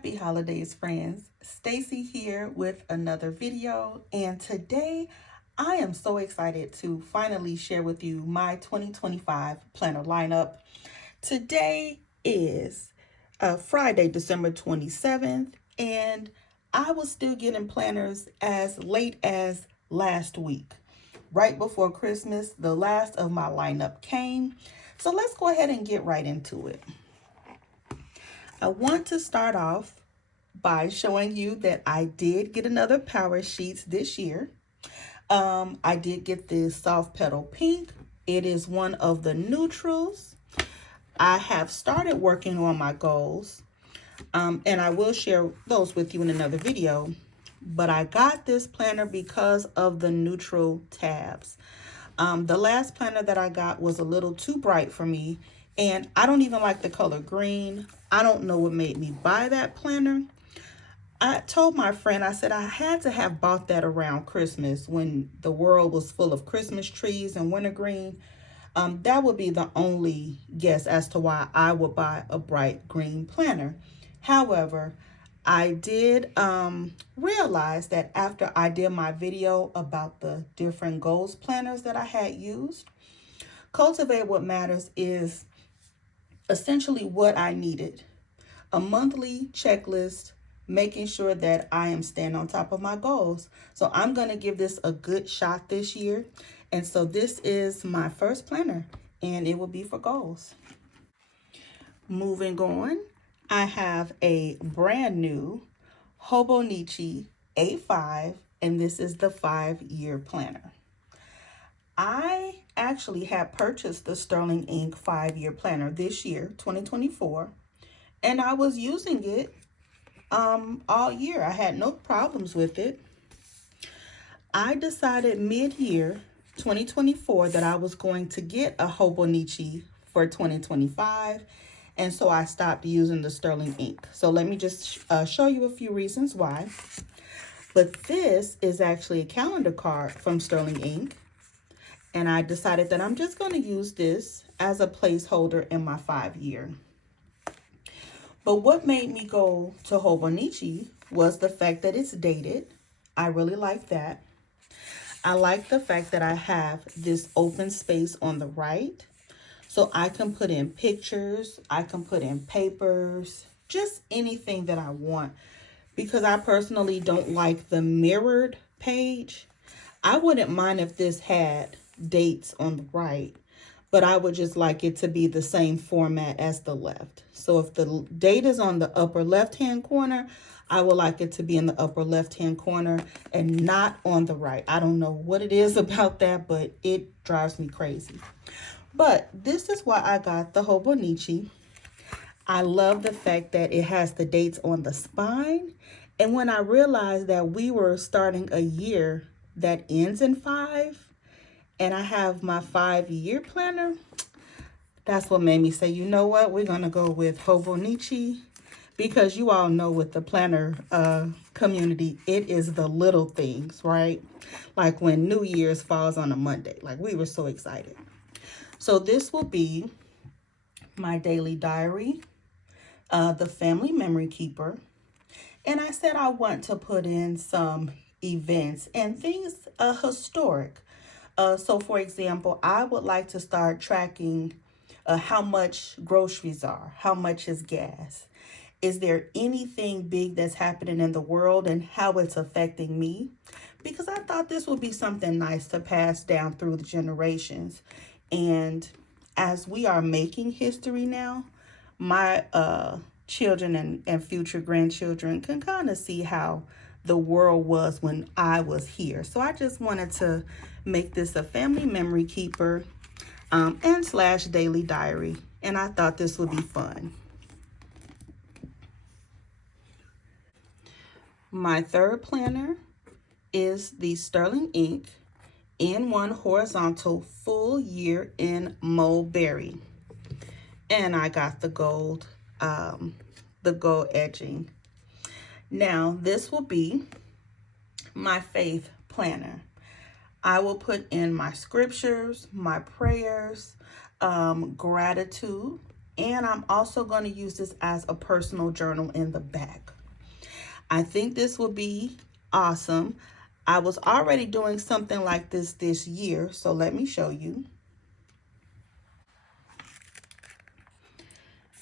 Happy holidays, friends. Stacy here with another video, and today I am so excited to finally share with you my 2025 planner lineup. Today is Friday, December 27th, and I was still getting planners as late as last week. Right before Christmas, the last of my lineup came. So let's go ahead and get right into it. I want to start off by showing you that I did get another Powersheets this year. I did get this soft petal pink. It is one of the neutrals. I have started working on my goals, and I will share those with you in another video. But I got this planner because of the neutral tabs. The last planner that I got was a little too bright for me, and I don't even like the color green. I don't know what made me buy that planner. I told my friend, I said I had to have bought that around Christmas when the world was full of Christmas trees and wintergreen. That would be the only guess as to why I would buy a bright green planner. However, I did realize that after I did my video about the different goals planners that I had used, Cultivate What Matters is essentially what I needed. A monthly checklist, making sure that I am staying on top of my goals. So I'm going to give this a good shot this year. And so this is my first planner, and it will be for goals. Moving on, I have a brand new Hobonichi A5, and this is the 5-year planner. I actually had purchased the Sterling Ink 5-year planner this year, 2024, and I was using it all year. I had no problems with it. I decided mid-year 2024 that I was going to get a Hobonichi for 2025, and so I stopped using the Sterling Ink. So let me just show you a few reasons why. But this is actually a calendar card from Sterling Ink. And I decided that I'm just going to use this as a placeholder in my 5-year. But what made me go to Hobonichi was the fact that it's dated. I really like that. I like the fact that I have this open space on the right. So I can put in pictures, I can put in papers, just anything that I want. Because I personally don't like the mirrored page. I wouldn't mind if this had dates on the right, but I would just like it to be the same format as the left. So if the date is on the upper left-hand corner, I would like it to be in the upper left-hand corner and not on the right. I don't know what it is about that, but it drives me crazy. But this is why I got the Hobonichi. I love the fact that it has the dates on the spine. And when I realized that we were starting a year that ends in 5, and I have my 5-year planner, that's what made me say, you know what, we're going to go with Hobonichi, because you all know with the planner community, it is the little things, right? Like when New Year's falls on a Monday, like we were so excited. So this will be my daily diary, the family memory keeper, and I said I want to put in some events and things historic. So for example, I would like to start tracking how much groceries are, how much is gas. Is there anything big that's happening in the world and how it's affecting me? Because I thought this would be something nice to pass down through the generations. And as we are making history now, my children and future grandchildren can kind of see how the world was when I was here. So I just wanted to make this a family memory keeper and slash daily diary. And I thought this would be fun. My third planner is the Sterling Ink N1 horizontal full year in Mulberry. And I got the gold edging. Now this will be my faith planner. I will put in my scriptures, my prayers, gratitude, And I'm also going to use this as a personal journal in the back. I think this will be awesome. I was already doing something like this year, so let me show you.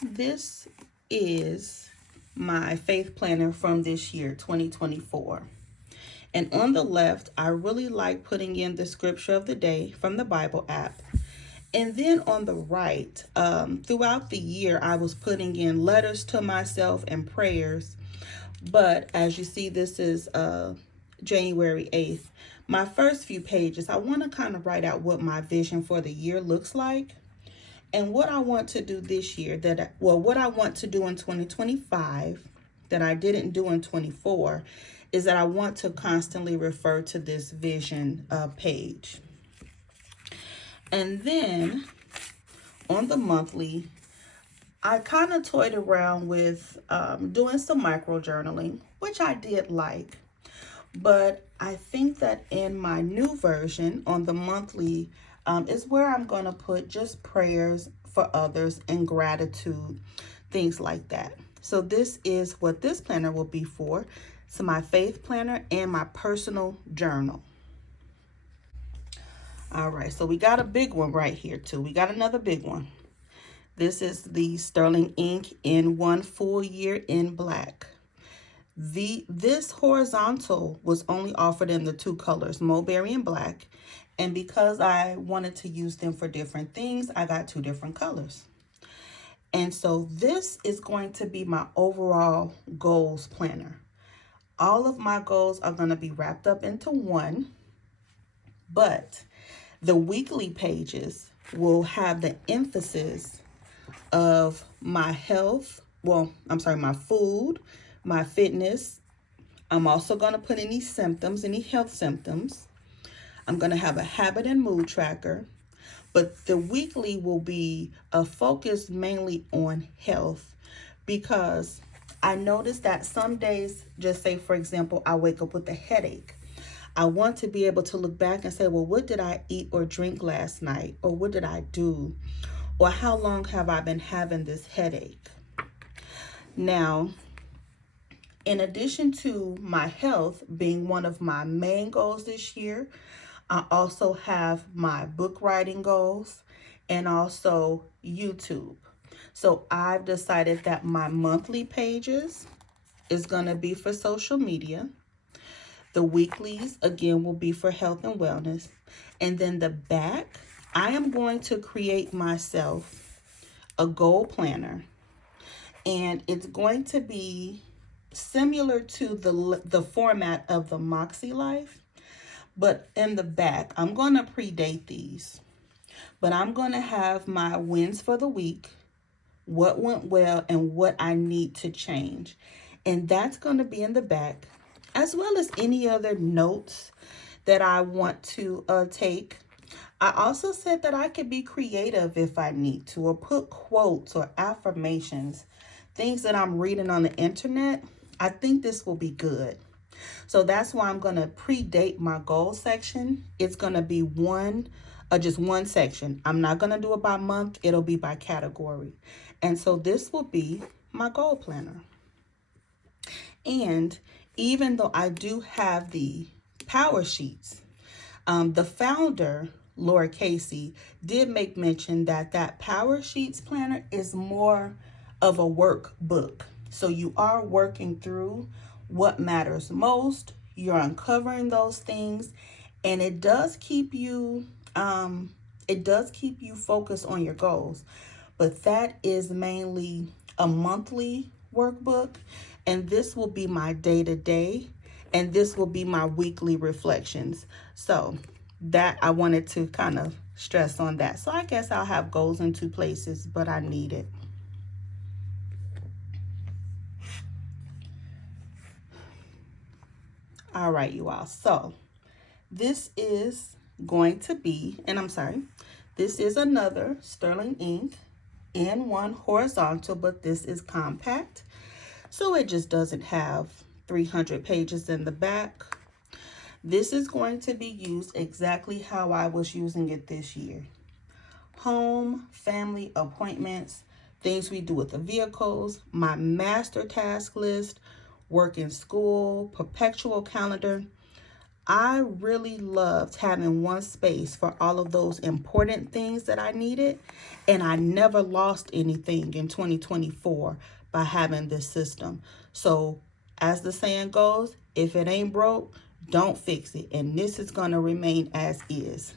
This is my faith planner from this year, 2024. And on the left, I really like putting in the scripture of the day from the Bible app. And then on the right, throughout the year, I was putting in letters to myself and prayers. But as you see, this is January 8th. My first few pages, I want to kind of write out what my vision for the year looks like. And what I want to do this year, what I want to do in 2025 that I didn't do in 24 is that I want to constantly refer to this vision page. And then on the monthly, I kind of toyed around with doing some micro journaling, which I did like. But I think that in my new version on the monthly is where I'm going to put just prayers for others and gratitude, things like that. So this is what this planner will be for. So my faith planner and my personal journal. All right, so we got a big one right here too. We got another big one. This is the Sterling Ink in 1 full year in black. This horizontal was only offered in the 2 colors, Mulberry and black. And because I wanted to use them for different things, I got 2 different colors. And so this is going to be my overall goals planner. All of my goals are going to be wrapped up into one, but the weekly pages will have the emphasis of my health. Well, I'm sorry, my food, my fitness. I'm also going to put any symptoms, any health symptoms. I'm going to have a habit and mood tracker, but the weekly will be a focus mainly on health because I noticed that some days, just say for example, I wake up with a headache. I want to be able to look back and say, well, what did I eat or drink last night? Or what did I do? Or how long have I been having this headache? Now, in addition to my health being one of my main goals this year, I also have my book writing goals and also YouTube. So I've decided that my monthly pages is going to be for social media. The weeklies, again, will be for health and wellness. And then the back, I am going to create myself a goal planner. And it's going to be similar to the format of the Moxie Life. But in the back, I'm going to predate these. But I'm going to have my wins for the week, what went well, and what I need to change. And that's going to be in the back, as well as any other notes that I want to take. I also said that I could be creative if I need to, or put quotes or affirmations, things that I'm reading on the internet. I think this will be good. So that's why I'm going to predate my goal section. It's going to be just one section. I'm not going to do it by month. It'll be by category. And so this will be my goal planner. And even though I do have the Powersheets, the founder, Laura Casey, did make mention that Powersheets planner is more of a workbook. So you are working through what matters most. You're uncovering those things, and it does keep you focused on your goals. But that is mainly a monthly workbook, and this will be my day-to-day, and this will be my weekly reflections. So that I wanted to kind of stress on that. So I guess I'll have goals in 2 places, but I need it. All right, you all. So this is going to be, this is another Sterling Ink N1 horizontal, but this is compact. So it just doesn't have 300 pages in the back. This is going to be used exactly how I was using it this year. Home, family, appointments, things we do with the vehicles, my master task list, work in school, perpetual calendar. I really loved having one space for all of those important things that I needed, and I never lost anything in 2024 by having this system. So, as the saying goes, if it ain't broke, don't fix it, and this is going to remain as is.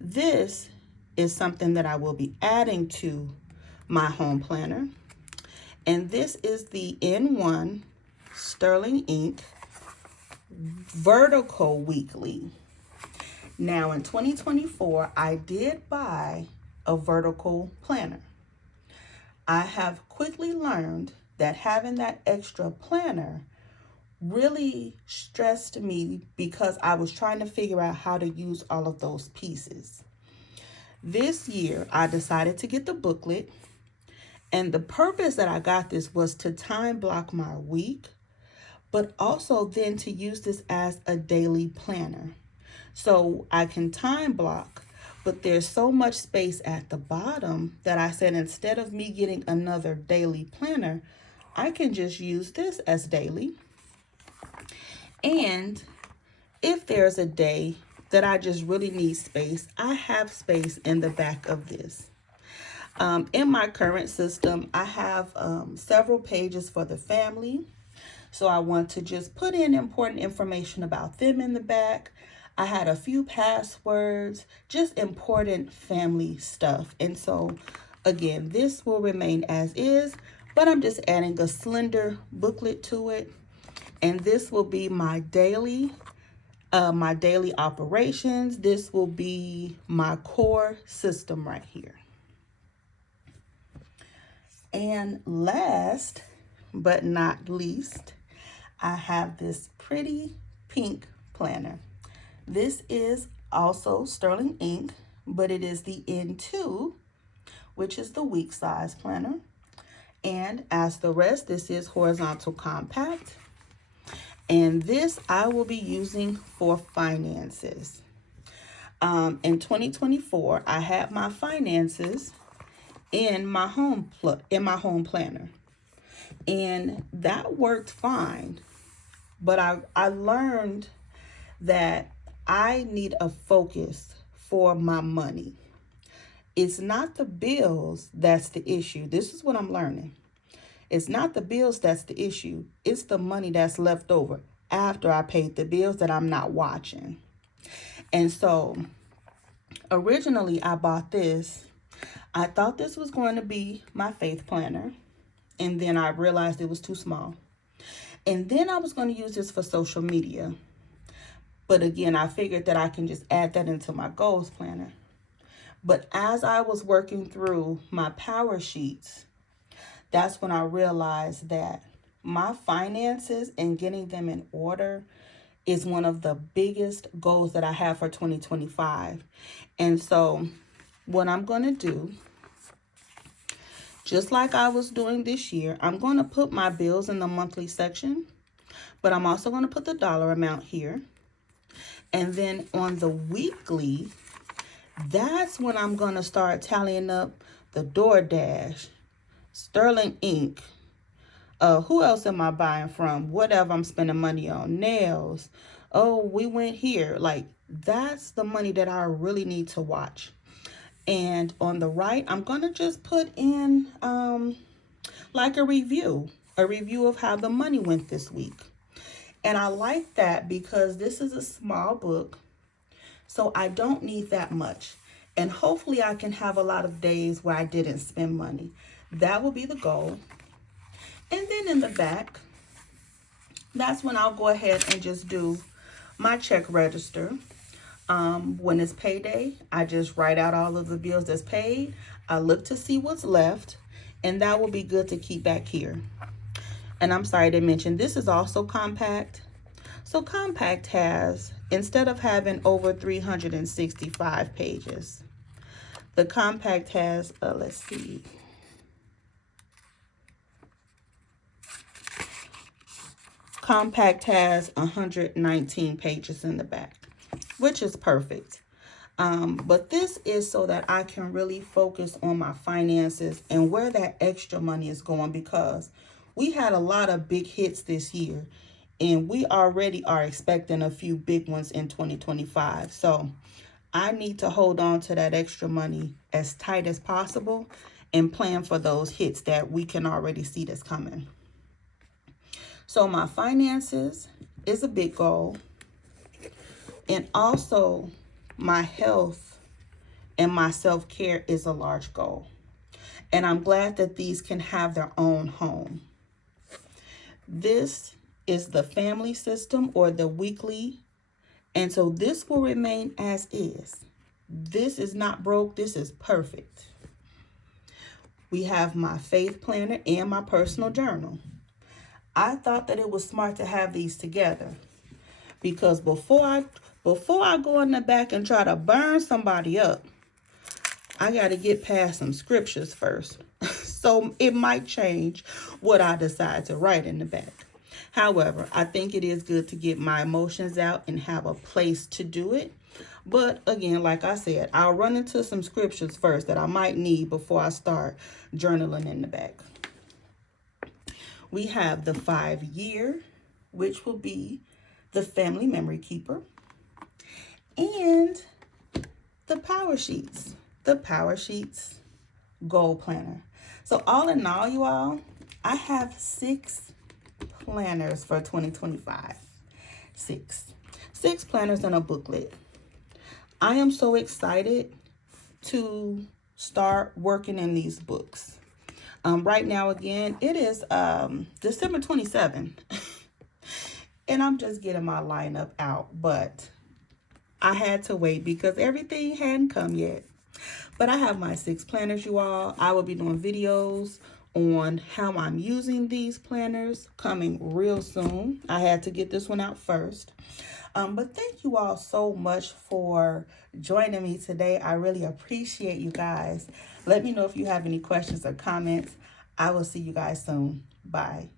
This is something that I will be adding to my home planner, and this is the N1 Sterling Ink Vertical Weekly. Now in 2024, I did buy a vertical planner. I have quickly learned that having that extra planner really stressed me because I was trying to figure out how to use all of those pieces. This year, I decided to get the booklet, and the purpose that I got this was to time block my week, but also then to use this as a daily planner. So I can time block, but there's so much space at the bottom that I said instead of me getting another daily planner, I can just use this as daily. And if there's a day that I just really need space, I have space in the back of this. In my current system, I have several pages for the family. So I want to just put in important information about them in the back. I had a few passwords, just important family stuff. And so again, this will remain as is, but I'm just adding a slender booklet to it. And this will be my daily operations. This will be my core system right here. And last but not least, I have this pretty pink planner. This is also Sterling Ink, but it is the N2, which is the week size planner. And as the rest, this is horizontal compact. And this I will be using for finances. In 2024, I had my finances in my home planner. And that worked fine. But I learned that I need a focus for my money. It's not the bills that's the issue. This is what I'm learning. It's not the bills that's the issue. It's the money that's left over after I paid the bills that I'm not watching. And so originally I bought this. I thought this was going to be my faith planner. And then I realized it was too small. And then I was going to use this for social media. But again, I figured that I can just add that into my goals planner. But as I was working through my Powersheets, that's when I realized that my finances and getting them in order is one of the biggest goals that I have for 2025. And so what I'm going to do, just like I was doing this year, I'm going to put my bills in the monthly section, but I'm also going to put the dollar amount here. And then on the weekly, that's when I'm going to start tallying up the DoorDash, Sterling Ink. Who else am I buying from? Whatever I'm spending money on. Nails. Oh, we went here. Like, that's the money that I really need to watch. And on the right, I'm going to just put in like a review of how the money went this week. And I like that because this is a small book, so I don't need that much. And hopefully I can have a lot of days where I didn't spend money. That will be the goal. And then in the back, that's when I'll go ahead and just do my check register. When it's payday, I just write out all of the bills that's paid. I look to see what's left, and that will be good to keep back here. And I'm sorry to mention, this is also compact. So compact has, instead of having over 365 pages, the compact has, let's see. Compact has 119 pages in the back, which is perfect. But this is so that I can really focus on my finances and where that extra money is going, because we had a lot of big hits this year and we already are expecting a few big ones in 2025. So I need to hold on to that extra money as tight as possible and plan for those hits that we can already see that's coming. So my finances is a big goal, and also my health and my self-care is a large goal. And I'm glad that these can have their own home. This is the family system or the weekly, and so this will remain as is. This is not broke, this is perfect. We have my faith planner and my personal journal. I thought that it was smart to have these together, because before I go in the back and try to burn somebody up, I got to get past some scriptures first. So it might change what I decide to write in the back. However, I think it is good to get my emotions out and have a place to do it. But again, like I said, I'll run into some scriptures first that I might need before I start journaling in the back. We have the 5-year, which will be the family memory keeper, and the Powersheets, goal planner. So all in all, you all, I have 6 planners for 2025. Six planners and a booklet. I am so excited to start working in these books. Right now, again, it is December 27th, and I'm just getting my lineup out, but I had to wait because everything hadn't come yet. But I have my 6 planners, you all. I will be doing videos on how I'm using these planners coming real soon. I had to get this one out first. But thank you all so much for joining me today. I really appreciate you guys. Let me know if you have any questions or comments. I will see you guys soon. Bye.